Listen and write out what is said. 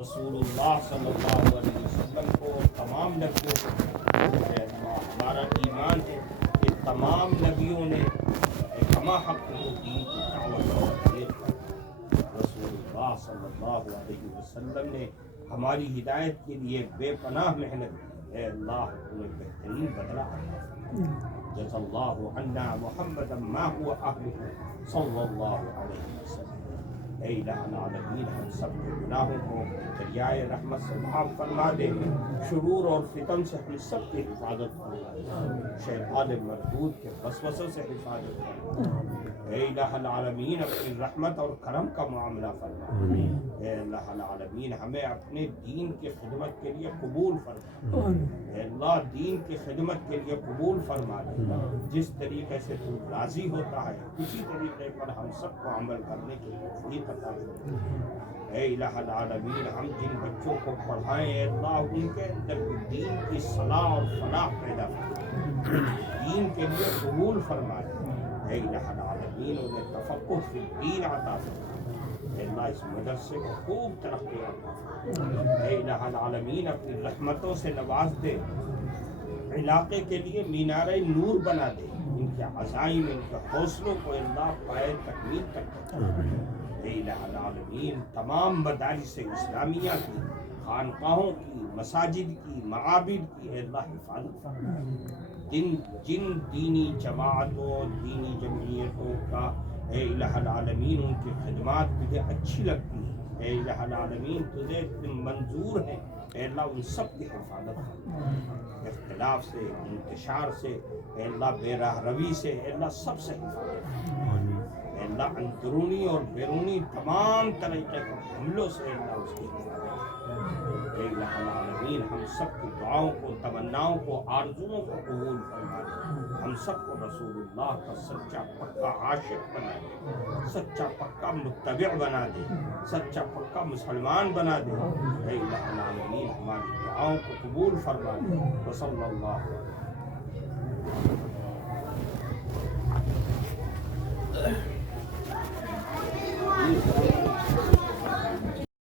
رسول اللہ صلی اللہ علیہ وسلم کو تمام نبیوں کو ہمارا ایمان ہے کہ تمام نبیوں نے ہما حق کو دین کی دعوت اور تبلیغ پر رسول اللہ صلی اللہ علیہ وسلم نے ہماری ہدایت کے لیے بے پناہ محنت کی. اے اللہ تمہیں بہترین بدلہ جزا اللہ عنا محمد ما هو اہلہ صلی اللہ علیہ وسلم. اے الہ العالمین ہم سب کے گناہوں کو دریائے رحمت سے معاف فرما دے, شرور اور فتن سے ہم سب کی حفاظت فرما دے, شیطان مردود کے وسوسوں سے حفاظت فرما دے. اے الہ العالمین اپنی رحمت اور کرم کا معاملہ فرما دے. اے الہ العالمین ہمیں اپنے دین کی خدمت کے لیے قبول فرما دے. اے اللہ دین کی خدمت کے لیے قبول فرما دے. جس طریقے سے تو راضی ہوتا ہے اسی طریقے پر ہم سب کو عمل کرنے کی توفیق عطا فرما. اے الہ العالمین ہم جن بچوں کو پڑھائیں اے اللہ ان کے اندر دین کی صلاح اور فلاح پیدا فرما, دین کے لیے قبول فرما دے. اے الہ العالمین انہیں تفقہ فی الدین عطا فرما. اے اللہ اس مدرسے کو خوب ترقی عطا فرما. اے الہ العالمین اپنی رحمتوں سے نواز دے, علاقے کے لیے مینار نور بنا دے. ان کے عزائم ان کے حوصلوں کو اللہ پائے تکمیل تک پہنچا. اے الہ العالمین تمام مدارس اسلامیہ کی, خانقاہوں کی, مساجد کی, معابد کی اے اللہ حفاظت فرما. جن دینی جماعتوں دینی جمعیتوں کا اے الہ العالمین ان کی خدمات تجھے اچھی لگتی ہے, اے الہ العالمین تجھے منظور ہے, اے اللہ ان سب کی حفاظت فرما. اختلاف سے, انتشار سے, اے اللہ بے راہ روی سے, اے اللہ سب سے حفاظت فرما. اے اللہ اندرونی اور بیرونی تمام طریقے کے حملوں سے اے اللہ اس کی حفاظت فرما. اے الہ العالمین ہم سب کی دعاؤں کو, تمناؤں کو, آرزوؤں کو قبول فرما دے. ہم سب کو رسول اللہ کا سچا پکا عاشق بنا دے, سچا پکا متبع بنا دے, سچا پکا مسلمان بنا دے. اے الہ العالمین ہماری دعاؤں کو قبول فرما دے. وصلی اللہ